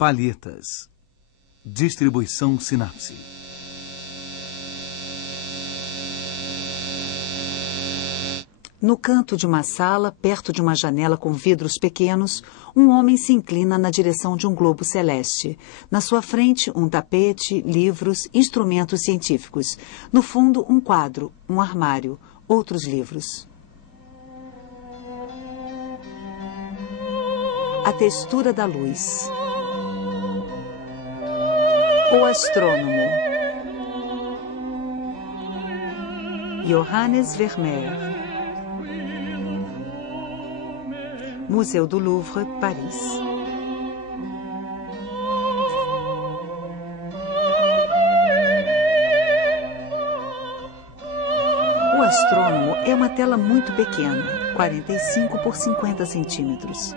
Palhetas. Distribuição Sinapse. No canto de uma sala, perto de uma janela com vidros pequenos, um homem se inclina na direção de um globo celeste. Na sua frente, um tapete, livros, instrumentos científicos. No fundo, um quadro, um armário, outros livros. A textura da luz. O astrônomo. Johannes Vermeer. Museu do Louvre, Paris. O astrônomo é uma tela muito pequena, 45 por 50 centímetros.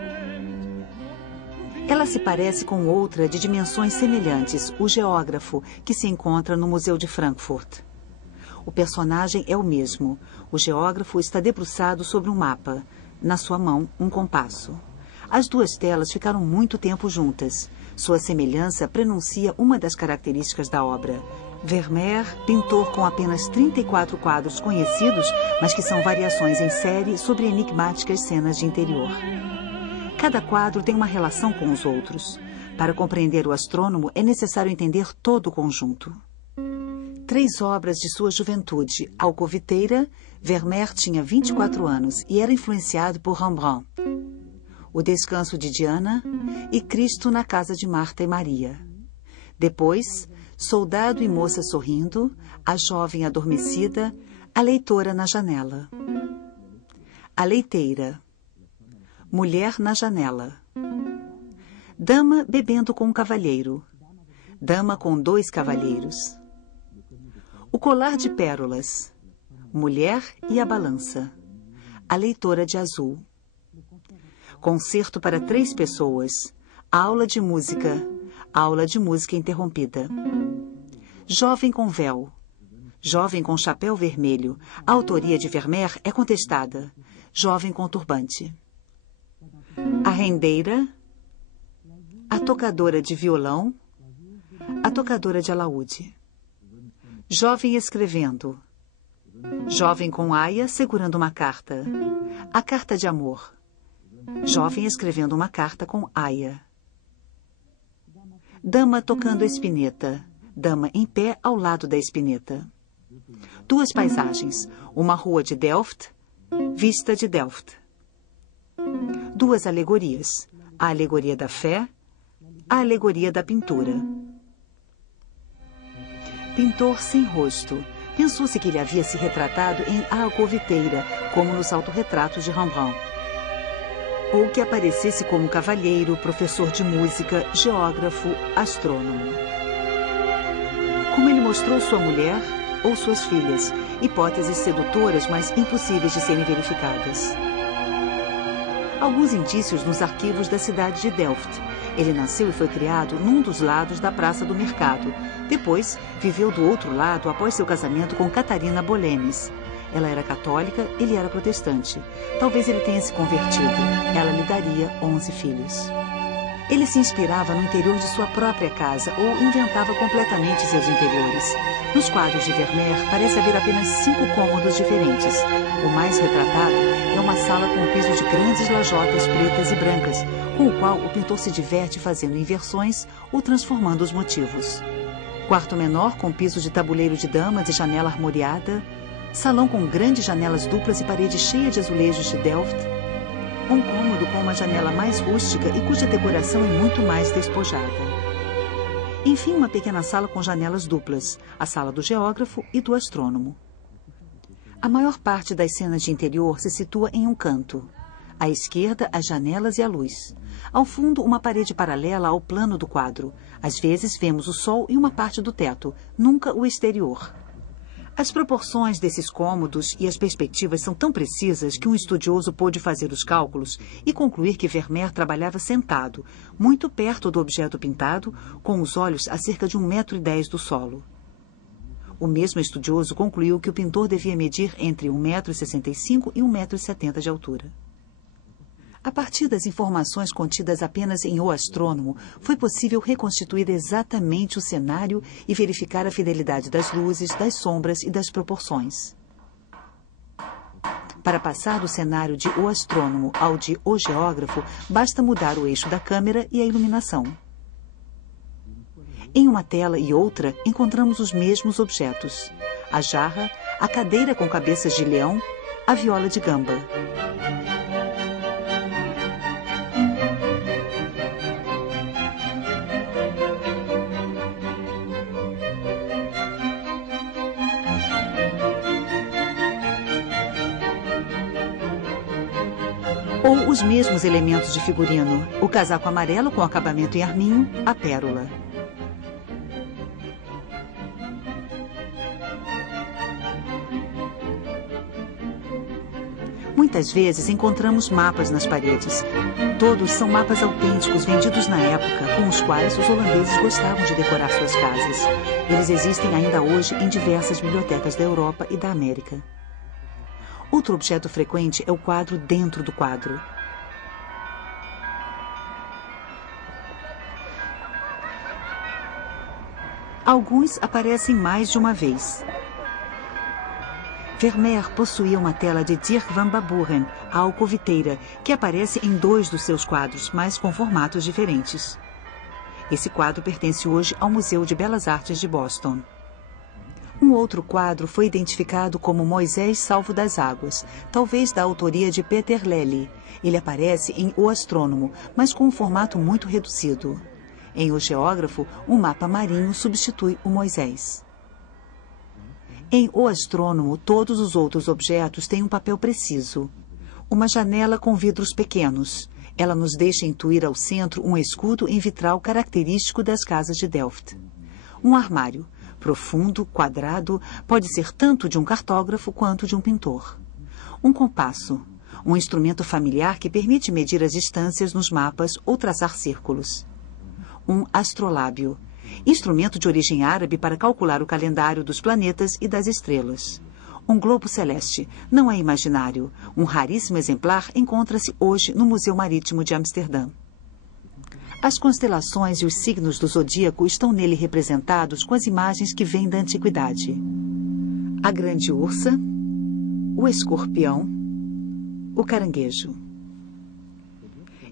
Ela se parece com outra de dimensões semelhantes, o geógrafo, que se encontra no Museu de Frankfurt. O personagem é o mesmo. O geógrafo está debruçado sobre um mapa. Na sua mão, um compasso. As duas telas ficaram muito tempo juntas. Sua semelhança prenuncia uma das características da obra. Vermeer, pintor com apenas 34 quadros conhecidos, mas que são variações em série sobre enigmáticas cenas de interior. Cada quadro tem uma relação com os outros. Para compreender o astrônomo, é necessário entender todo o conjunto. 3 obras de sua juventude. Alcoviteira, Vermeer tinha 24 anos e era influenciado por Rembrandt. O Descanso de Diana e Cristo na Casa de Marta e Maria. Depois, Soldado e Moça Sorrindo, A Jovem Adormecida, A Leitora na Janela. A Leiteira. Mulher na Janela. Dama bebendo com um cavalheiro. Dama com 2 cavalheiros. O Colar de Pérolas. Mulher e a Balança. A Leitora de Azul. Concerto para 3 pessoas. Aula de música. Aula de música interrompida. Jovem com véu. Jovem com chapéu vermelho. A autoria de Vermeer é contestada. Jovem com turbante. A rendeira. A tocadora de violão. A tocadora de alaúde. Jovem escrevendo. Jovem com aia segurando uma carta. A carta de amor. Jovem escrevendo uma carta com aia. Dama tocando espineta. Dama em pé ao lado da espineta. 2 paisagens. Uma rua de Delft. Vista de Delft. 2 alegorias. A alegoria da fé. A alegoria da pintura. Pintor sem rosto. Pensou-se que ele havia se retratado em A Alcoviteira, como nos autorretratos de Rembrandt. Ou que aparecesse como cavalheiro, professor de música, geógrafo, astrônomo. Como ele mostrou sua mulher ou suas filhas, hipóteses sedutoras, mas impossíveis de serem verificadas. Alguns indícios nos arquivos da cidade de Delft. Ele nasceu e foi criado num dos lados da Praça do Mercado. Depois, viveu do outro lado após seu casamento com Catarina Bolenis. Ela era católica, ele era protestante. Talvez ele tenha se convertido. Ela lhe daria 11 filhos. Ele se inspirava no interior de sua própria casa ou inventava completamente seus interiores. Nos quadros de Vermeer, parece haver apenas 5 cômodos diferentes. O mais retratado é uma sala com um piso de grandes lajotas pretas e brancas, com o qual o pintor se diverte fazendo inversões ou transformando os motivos. Quarto menor com piso de tabuleiro de damas e janela armoriada. Salão com grandes janelas duplas e parede cheia de azulejos de Delft. Um cômodo com uma janela mais rústica e cuja decoração é muito mais despojada. Enfim, uma pequena sala com janelas duplas, a sala do geógrafo e do astrônomo. A maior parte das cenas de interior se situa em um canto. À esquerda, as janelas e a luz. Ao fundo, uma parede paralela ao plano do quadro. Às vezes, vemos o sol e uma parte do teto, nunca o exterior. As proporções desses cômodos e as perspectivas são tão precisas que um estudioso pôde fazer os cálculos e concluir que Vermeer trabalhava sentado, muito perto do objeto pintado, com os olhos a cerca de 1,10 m do solo. O mesmo estudioso concluiu que o pintor devia medir entre 1,65 m e 1,70 m de altura. A partir das informações contidas apenas em O Astrônomo, foi possível reconstituir exatamente o cenário e verificar a fidelidade das luzes, das sombras e das proporções. Para passar do cenário de O Astrônomo ao de O Geógrafo, basta mudar o eixo da câmera e a iluminação. Em uma tela e outra, encontramos os mesmos objetos: a jarra, a cadeira com cabeças de leão, a viola de gamba. Ou os mesmos elementos de figurino: o casaco amarelo com acabamento em arminho, a pérola. Muitas vezes encontramos mapas nas paredes. Todos são mapas autênticos vendidos na época, com os quais os holandeses gostavam de decorar suas casas. Eles existem ainda hoje em diversas bibliotecas da Europa e da América. Outro objeto frequente é o quadro dentro do quadro. Alguns aparecem mais de uma vez. Vermeer possuía uma tela de Dirk van Baburen, a alcoviteira, que aparece em 2 dos seus quadros, mas com formatos diferentes. Esse quadro pertence hoje ao Museu de Belas Artes de Boston. Um outro quadro foi identificado como Moisés Salvo das Águas, talvez da autoria de Peter Lely. Ele aparece em O Astrônomo, mas com um formato muito reduzido. Em O Geógrafo, um mapa marinho substitui o Moisés. Em O Astrônomo, todos os outros objetos têm um papel preciso. Uma janela com vidros pequenos. Ela nos deixa intuir ao centro um escudo em vitral característico das casas de Delft. Um armário, profundo, quadrado, pode ser tanto de um cartógrafo quanto de um pintor. Um compasso, um instrumento familiar que permite medir as distâncias nos mapas ou traçar círculos. Um astrolábio, instrumento de origem árabe para calcular o calendário dos planetas e das estrelas. Um globo celeste, não é imaginário. Um raríssimo exemplar encontra-se hoje no Museu Marítimo de Amsterdã. As constelações e os signos do zodíaco estão nele representados com as imagens que vêm da antiguidade. A grande ursa, o escorpião, o caranguejo.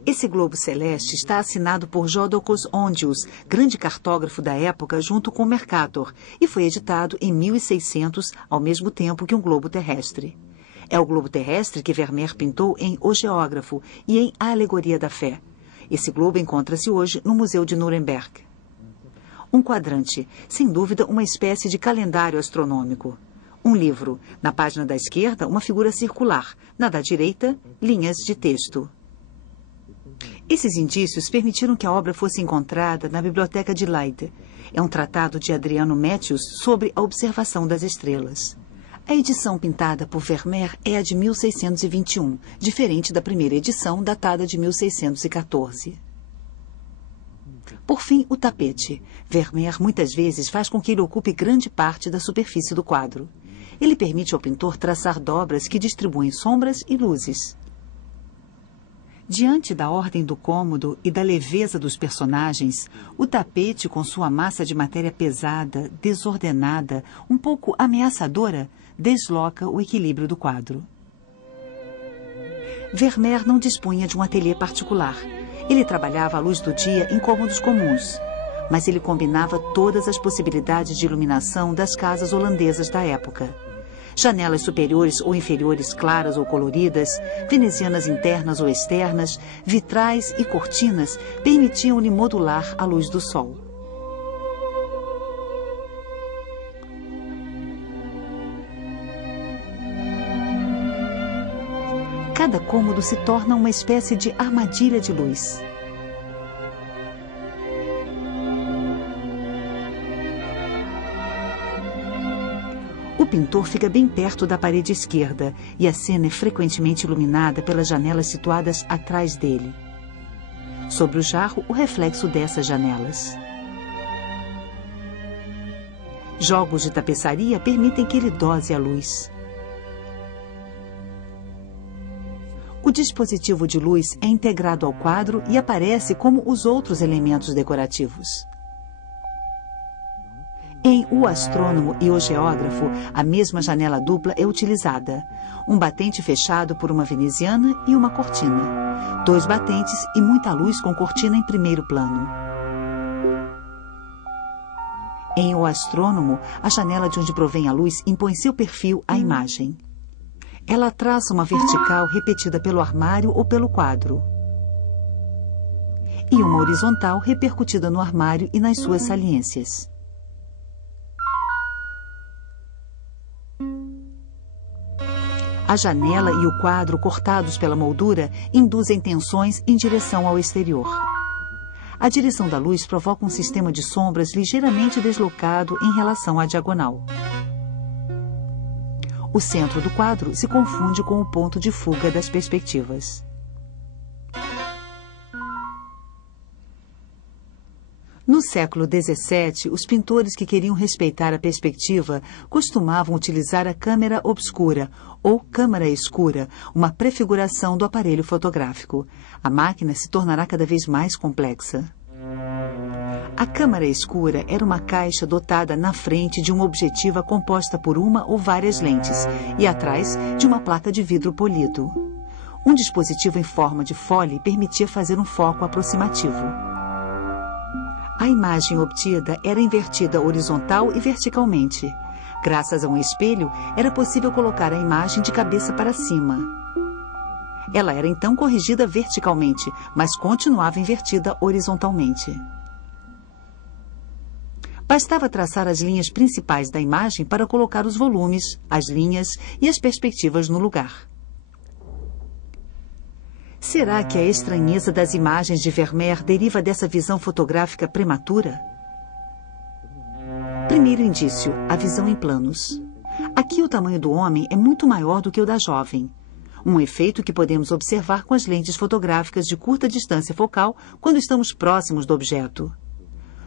Esse globo celeste está assinado por Jodocus Hondius, grande cartógrafo da época, junto com Mercator, e foi editado em 1600, ao mesmo tempo que um globo terrestre. É o globo terrestre que Vermeer pintou em O Geógrafo e em A Alegoria da Fé. Esse globo encontra-se hoje no Museu de Nuremberg. Um quadrante, sem dúvida uma espécie de calendário astronômico. Um livro, na página da esquerda, uma figura circular, na da direita, linhas de texto. Esses indícios permitiram que a obra fosse encontrada na Biblioteca de Leyde. É um tratado de Adriano Metius sobre a observação das estrelas. A edição pintada por Vermeer é a de 1621, diferente da primeira edição, datada de 1614. Por fim, o tapete. Vermeer muitas vezes faz com que ele ocupe grande parte da superfície do quadro. Ele permite ao pintor traçar dobras que distribuem sombras e luzes. Diante da ordem do cômodo e da leveza dos personagens, o tapete, com sua massa de matéria pesada, desordenada, um pouco ameaçadora, desloca o equilíbrio do quadro. Vermeer não dispunha de um ateliê particular. Ele trabalhava à luz do dia em cômodos comuns, mas ele combinava todas as possibilidades de iluminação das casas holandesas da época. Janelas superiores ou inferiores claras ou coloridas, venezianas internas ou externas, vitrais e cortinas permitiam-lhe modular a luz do sol. Cada cômodo se torna uma espécie de armadilha de luz. O pintor fica bem perto da parede esquerda e a cena é frequentemente iluminada pelas janelas situadas atrás dele. Sobre o jarro, o reflexo dessas janelas. Jogos de tapeçaria permitem que ele dose a luz. O O dispositivo de luz é integrado ao quadro e aparece como os outros elementos decorativos. Em O Astrônomo e o Geógrafo, a mesma janela dupla é utilizada. Um batente fechado por uma veneziana e uma cortina. 2 batentes e muita luz com cortina em primeiro plano. Em O Astrônomo, a janela de onde provém a luz impõe seu perfil à imagem. Ela traça uma vertical repetida pelo armário ou pelo quadro. E uma horizontal repercutida no armário e nas suas saliências. A janela e o quadro cortados pela moldura induzem tensões em direção ao exterior. A direção da luz provoca um sistema de sombras ligeiramente deslocado em relação à diagonal. O centro do quadro se confunde com o ponto de fuga das perspectivas. No século XVII, os pintores que queriam respeitar a perspectiva costumavam utilizar a câmera obscura, ou câmara escura, uma prefiguração do aparelho fotográfico. A máquina se tornará cada vez mais complexa. A câmara escura era uma caixa dotada na frente de uma objetiva composta por uma ou várias lentes e atrás de uma placa de vidro polido. Um dispositivo em forma de fole permitia fazer um foco aproximativo. A imagem obtida era invertida horizontal e verticalmente. Graças a um espelho, era possível colocar a imagem de cabeça para cima. Ela era então corrigida verticalmente, mas continuava invertida horizontalmente. Bastava traçar as linhas principais da imagem para colocar os volumes, as linhas e as perspectivas no lugar. Será que a estranheza das imagens de Vermeer deriva dessa visão fotográfica prematura? Primeiro indício, a visão em planos. Aqui o tamanho do homem é muito maior do que o da jovem. Um efeito que podemos observar com as lentes fotográficas de curta distância focal quando estamos próximos do objeto.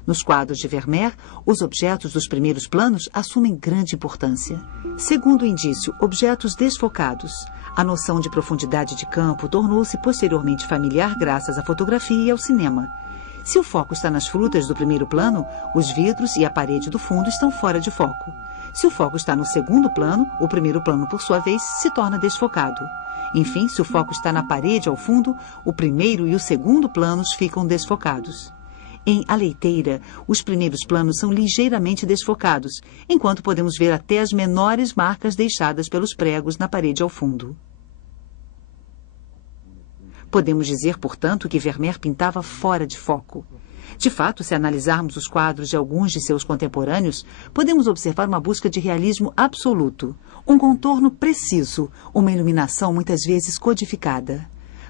Nos quadros de Vermeer, os objetos dos primeiros planos assumem grande importância. Segundo indício, objetos desfocados. A noção de profundidade de campo tornou-se posteriormente familiar graças à fotografia e ao cinema. Se o foco está nas frutas do primeiro plano, os vidros e a parede do fundo estão fora de foco. Se o foco está no segundo plano, o primeiro plano, por sua vez, se torna desfocado. Enfim, se o foco está na parede ao fundo, o primeiro e o segundo planos ficam desfocados. Em A Leiteira, os primeiros planos são ligeiramente desfocados, enquanto podemos ver até as menores marcas deixadas pelos pregos na parede ao fundo. Podemos dizer, portanto, que Vermeer pintava fora de foco. De fato, se analisarmos os quadros de alguns de seus contemporâneos, podemos observar uma busca de realismo absoluto, um contorno preciso, uma iluminação muitas vezes codificada.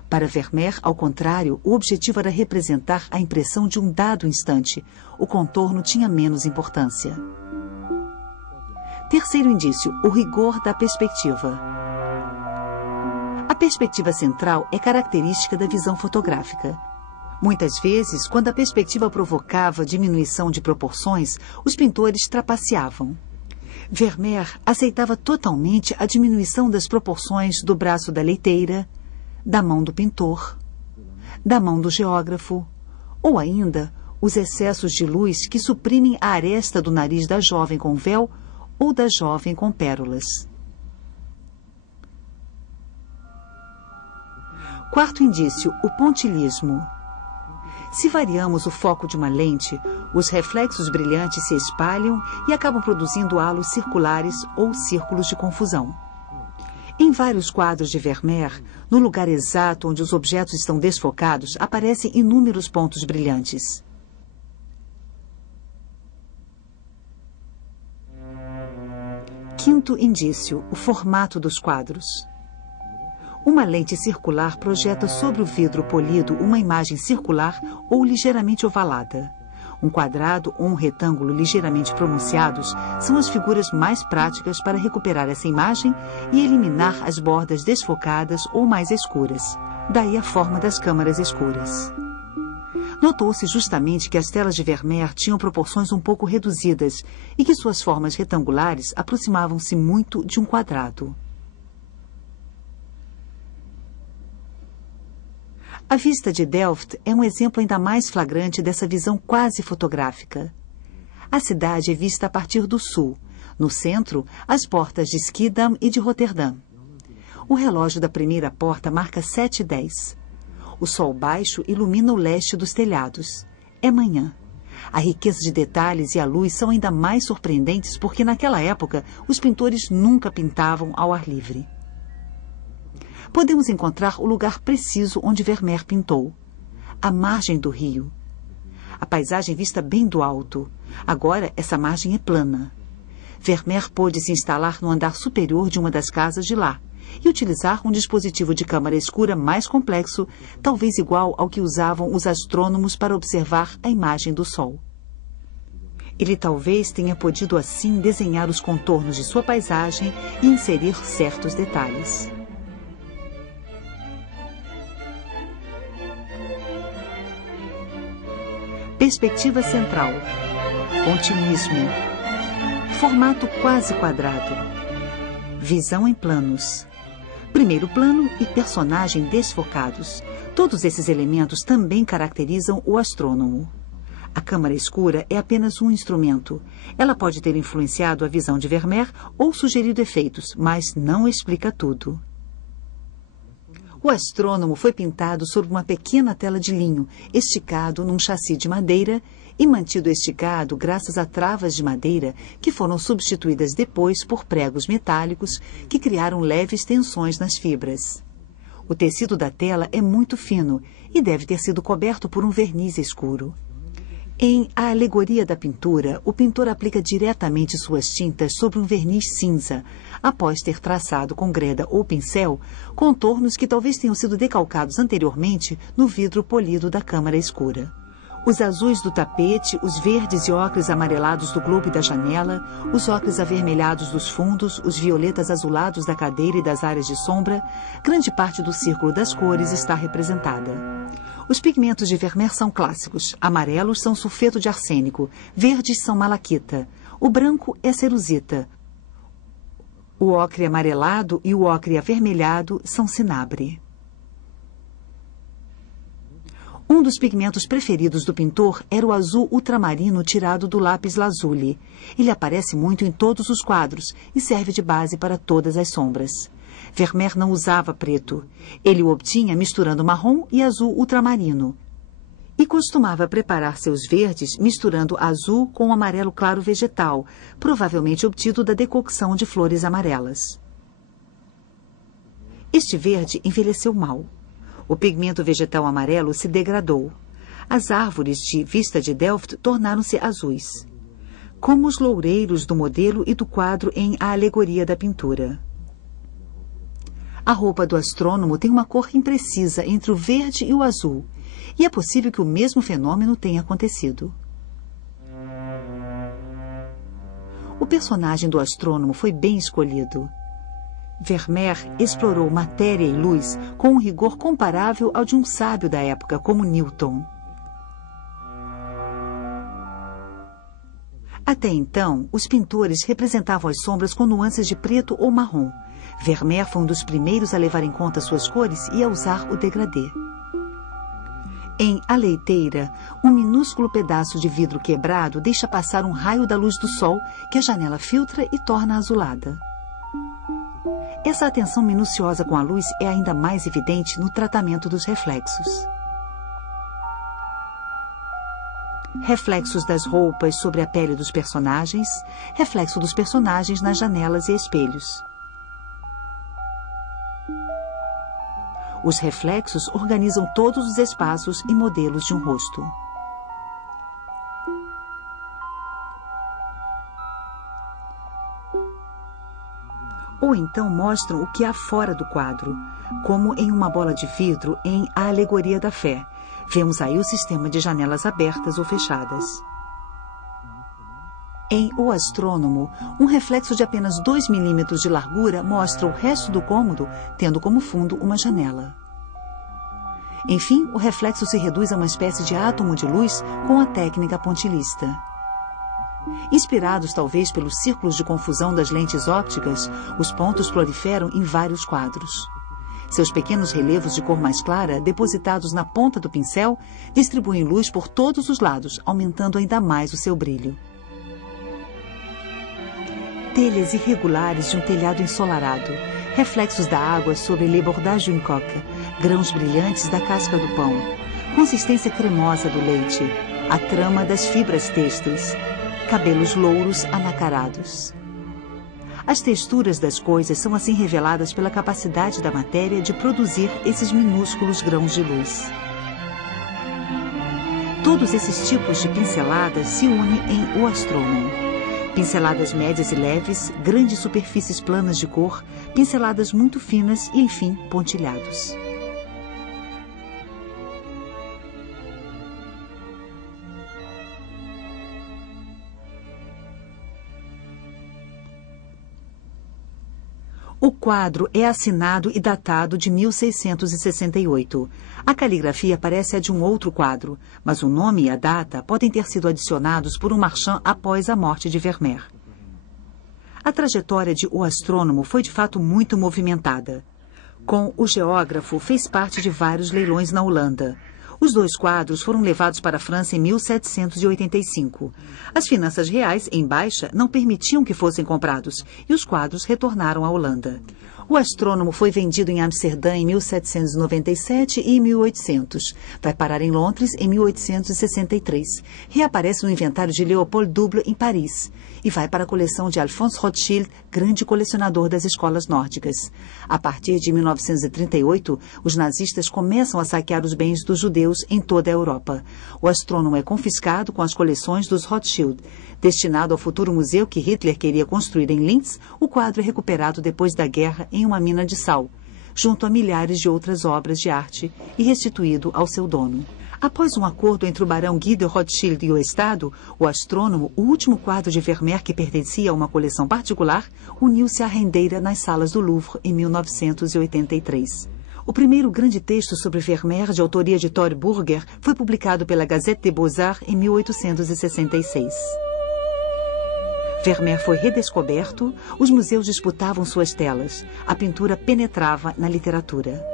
Para Vermeer, ao contrário, o objetivo era representar a impressão de um dado instante. O contorno tinha menos importância. Terceiro indício, o rigor da perspectiva. A perspectiva central é característica da visão fotográfica. Muitas vezes, quando a perspectiva provocava diminuição de proporções, os pintores trapaceavam. Vermeer aceitava totalmente a diminuição das proporções do braço da leiteira, da mão do pintor, da mão do geógrafo, ou ainda os excessos de luz que suprimem a aresta do nariz da jovem com véu ou da jovem com pérolas. Quarto indício, o pontilhismo. Se variamos o foco de uma lente, os reflexos brilhantes se espalham e acabam produzindo halos circulares ou círculos de confusão. Em vários quadros de Vermeer, no lugar exato onde os objetos estão desfocados, aparecem inúmeros pontos brilhantes. Quinto indício, o formato dos quadros. Uma lente circular projeta sobre o vidro polido uma imagem circular ou ligeiramente ovalada. Um quadrado ou um retângulo ligeiramente pronunciados são as figuras mais práticas para recuperar essa imagem e eliminar as bordas desfocadas ou mais escuras. Daí a forma das câmaras escuras. Notou-se justamente que as telas de Vermeer tinham proporções um pouco reduzidas e que suas formas retangulares aproximavam-se muito de um quadrado. A vista de Delft é um exemplo ainda mais flagrante dessa visão quase fotográfica. A cidade é vista a partir do sul. No centro, as portas de Schiedam e de Roterdã. O relógio da primeira porta marca 7h10. O sol baixo ilumina o leste dos telhados. É manhã. A riqueza de detalhes e a luz são ainda mais surpreendentes porque, naquela época, os pintores nunca pintavam ao ar livre. Podemos encontrar o lugar preciso onde Vermeer pintou. A margem do rio. A paisagem vista bem do alto. Agora, essa margem é plana. Vermeer pôde se instalar no andar superior de uma das casas de lá e utilizar um dispositivo de câmara escura mais complexo, talvez igual ao que usavam os astrônomos para observar a imagem do Sol. Ele talvez tenha podido assim desenhar os contornos de sua paisagem e inserir certos detalhes. Perspectiva central. Continuismo. Formato quase quadrado. Visão em planos. Primeiro plano e personagem desfocados. Todos esses elementos também caracterizam o astrônomo. A câmara escura é apenas um instrumento. Ela pode ter influenciado a visão de Vermeer ou sugerido efeitos, mas não explica tudo. O astrônomo foi pintado sobre uma pequena tela de linho, esticado num chassi de madeira e mantido esticado graças a travas de madeira que foram substituídas depois por pregos metálicos que criaram leves tensões nas fibras. O tecido da tela é muito fino e deve ter sido coberto por um verniz escuro. Em A Alegoria da Pintura, o pintor aplica diretamente suas tintas sobre um verniz cinza, após ter traçado com greda ou pincel contornos que talvez tenham sido decalcados anteriormente no vidro polido da câmara escura. Os azuis do tapete, os verdes e ocres amarelados do globo e da janela, os ocres avermelhados dos fundos, os violetas azulados da cadeira e das áreas de sombra, grande parte do círculo das cores está representada. Os pigmentos de Vermeer são clássicos. Amarelos são sulfeto de arsênico, verdes são malaquita, o branco é cerusita, o ocre amarelado e o ocre avermelhado são cinabre. Um dos pigmentos preferidos do pintor era o azul ultramarino tirado do lápis lazuli. Ele aparece muito em todos os quadros e serve de base para todas as sombras. Vermeer não usava preto. Ele o obtinha misturando marrom e azul ultramarino. E costumava preparar seus verdes misturando azul com amarelo claro vegetal, provavelmente obtido da decocção de flores amarelas. Este verde envelheceu mal. O pigmento vegetal amarelo se degradou. As árvores de vista de Delft tornaram-se azuis, como os loureiros do modelo e do quadro em A Alegoria da Pintura. A roupa do astrônomo tem uma cor imprecisa entre o verde e o azul, e é possível que o mesmo fenômeno tenha acontecido. O personagem do astrônomo foi bem escolhido. Vermeer explorou matéria e luz com um rigor comparável ao de um sábio da época, como Newton. Até então, os pintores representavam as sombras com nuances de preto ou marrom. Vermeer foi um dos primeiros a levar em conta suas cores e a usar o degradê. Em A Leiteira, um minúsculo pedaço de vidro quebrado deixa passar um raio da luz do sol que a janela filtra e torna azulada. Essa atenção minuciosa com a luz é ainda mais evidente no tratamento dos reflexos. Reflexos das roupas sobre a pele dos personagens, reflexo dos personagens nas janelas e espelhos. Os reflexos organizam todos os espaços e modelos de um rosto. Ou então mostram o que há fora do quadro, como em uma bola de vidro em A Alegoria da Fé. Vemos aí o sistema de janelas abertas ou fechadas. Em O Astrônomo, um reflexo de apenas 2 milímetros de largura mostra o resto do cômodo, tendo como fundo uma janela. Enfim, o reflexo se reduz a uma espécie de átomo de luz com a técnica pontilhista. Inspirados talvez pelos círculos de confusão das lentes ópticas, os pontos proliferam em vários quadros. Seus pequenos relevos de cor mais clara, depositados na ponta do pincel, distribuem luz por todos os lados, aumentando ainda mais o seu brilho. Telhas irregulares de um telhado ensolarado, reflexos da água sobre les bordages d'une coque, grãos brilhantes da casca do pão, consistência cremosa do leite, a trama das fibras têxteis, cabelos louros anacarados. As texturas das coisas são assim reveladas pela capacidade da matéria de produzir esses minúsculos grãos de luz. Todos esses tipos de pinceladas se unem em O Astrônomo. Pinceladas médias e leves, grandes superfícies planas de cor, pinceladas muito finas e, enfim, pontilhados. O quadro é assinado e datado de 1668. A caligrafia parece a de um outro quadro, mas o nome e a data podem ter sido adicionados por um marchand após a morte de Vermeer. A trajetória de O Astrônomo foi de fato muito movimentada. Com O Geógrafo, fez parte de vários leilões na Holanda. Os dois quadros foram levados para a França em 1785. As finanças reais, em baixa, não permitiam que fossem comprados, e os quadros retornaram à Holanda. O Astrônomo foi vendido em Amsterdã em 1797 e 1800. Vai parar em Londres em 1863. Reaparece no inventário de Léopold Double em Paris. E vai para a coleção de Alphonse Rothschild, grande colecionador das escolas nórdicas. A partir de 1938, os nazistas começam a saquear os bens dos judeus em toda a Europa. O Astrônomo é confiscado com as coleções dos Rothschild. Destinado ao futuro museu que Hitler queria construir em Linz, o quadro é recuperado depois da guerra em uma mina de sal, junto a milhares de outras obras de arte, e restituído ao seu dono. Após um acordo entre o barão Guy de Rothschild e o Estado, O Astrônomo, o último quadro de Vermeer que pertencia a uma coleção particular, uniu-se à rendeira nas salas do Louvre em 1983. O primeiro grande texto sobre Vermeer, de autoria de Tore Burger, foi publicado pela Gazette des Beaux-Arts em 1866. Vermeer foi redescoberto, os museus disputavam suas telas, a pintura penetrava na literatura.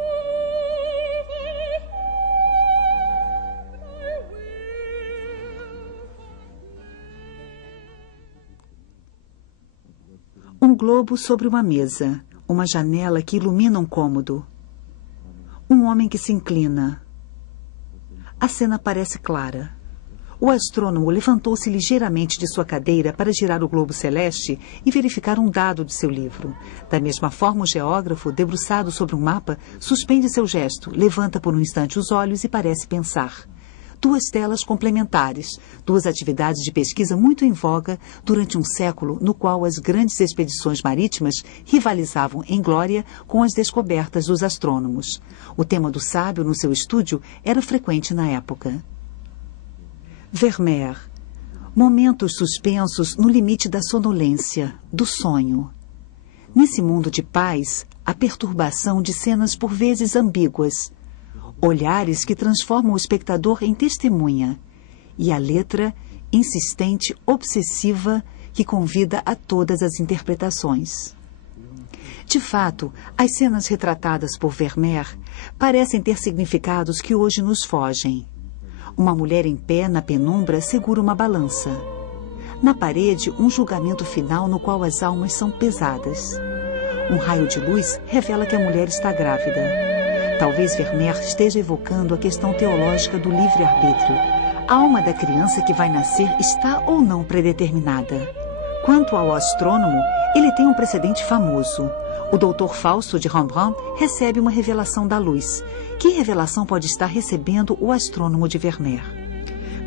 Um globo sobre uma mesa, uma janela que ilumina um cômodo. Um homem que se inclina. A cena parece clara. O astrônomo levantou-se ligeiramente de sua cadeira para girar o globo celeste e verificar um dado de seu livro. Da mesma forma, o geógrafo, debruçado sobre um mapa, suspende seu gesto, levanta por um instante os olhos e parece pensar. Duas telas complementares, duas atividades de pesquisa muito em voga durante um século no qual as grandes expedições marítimas rivalizavam em glória com as descobertas dos astrônomos. O tema do sábio no seu estúdio era frequente na época. Vermeer. Momentos suspensos no limite da sonolência, do sonho. Nesse mundo de paz, a perturbação de cenas por vezes ambíguas. Olhares que transformam o espectador em testemunha. E a letra, insistente, obsessiva, que convida a todas as interpretações. De fato, as cenas retratadas por Vermeer parecem ter significados que hoje nos fogem. Uma mulher em pé na penumbra segura uma balança. Na parede, um julgamento final no qual as almas são pesadas. Um raio de luz revela que a mulher está grávida. Talvez Vermeer esteja evocando a questão teológica do livre-arbítrio. A alma da criança que vai nascer está ou não predeterminada? Quanto ao astrônomo, ele tem um precedente famoso. O doutor Fausto de Rembrandt recebe uma revelação da luz. Que revelação pode estar recebendo o astrônomo de Vermeer?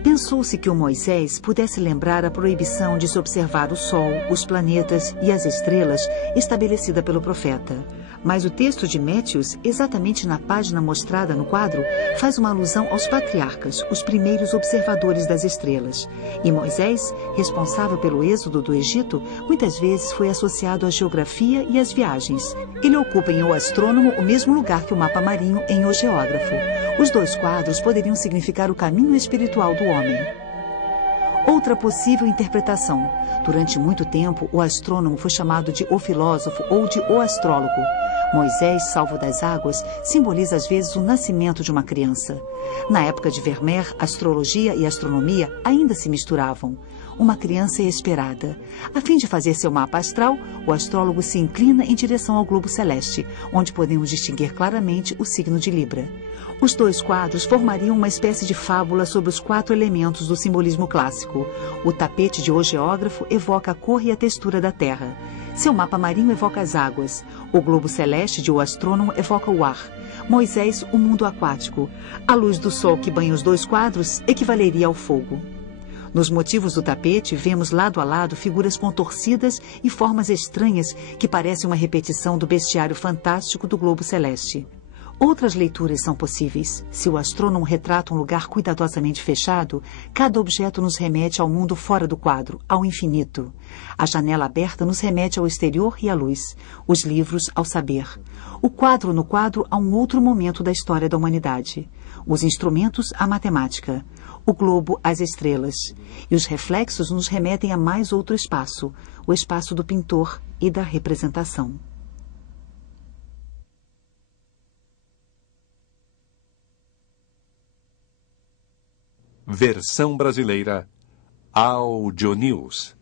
Pensou-se que o Moisés pudesse lembrar a proibição de se observar o Sol, os planetas e as estrelas estabelecida pelo profeta. Mas o texto de Matthews, exatamente na página mostrada no quadro, faz uma alusão aos patriarcas, os primeiros observadores das estrelas. E Moisés, responsável pelo êxodo do Egito, muitas vezes foi associado à geografia e às viagens. Ele ocupa em O Astrônomo o mesmo lugar que o mapa marinho em O Geógrafo. Os dois quadros poderiam significar o caminho espiritual do homem. Outra possível interpretação. Durante muito tempo, o astrônomo foi chamado de O Filósofo ou de O Astrólogo. Moisés, salvo das águas, simboliza às vezes o nascimento de uma criança. Na época de Vermeer, astrologia e astronomia ainda se misturavam. Uma criança é esperada. A fim de fazer seu mapa astral, o astrólogo se inclina em direção ao globo celeste, onde podemos distinguir claramente o signo de Libra. Os dois quadros formariam uma espécie de fábula sobre os 4 elementos do simbolismo clássico. O tapete de O Geógrafo evoca a cor e a textura da terra. Seu mapa marinho evoca as águas. O globo celeste de O Astrônomo evoca o ar. Moisés, o mundo aquático. A luz do sol que banha os 2 quadros equivaleria ao fogo. Nos motivos do tapete, vemos lado a lado figuras contorcidas e formas estranhas que parecem uma repetição do bestiário fantástico do globo celeste. Outras leituras são possíveis. Se o astrônomo retrata um lugar cuidadosamente fechado, cada objeto nos remete ao mundo fora do quadro, ao infinito. A janela aberta nos remete ao exterior e à luz, os livros ao saber. O quadro no quadro a um outro momento da história da humanidade. Os instrumentos à matemática. O globo às estrelas. E os reflexos nos remetem a mais outro espaço, o espaço do pintor e da representação. Versão brasileira Audio News.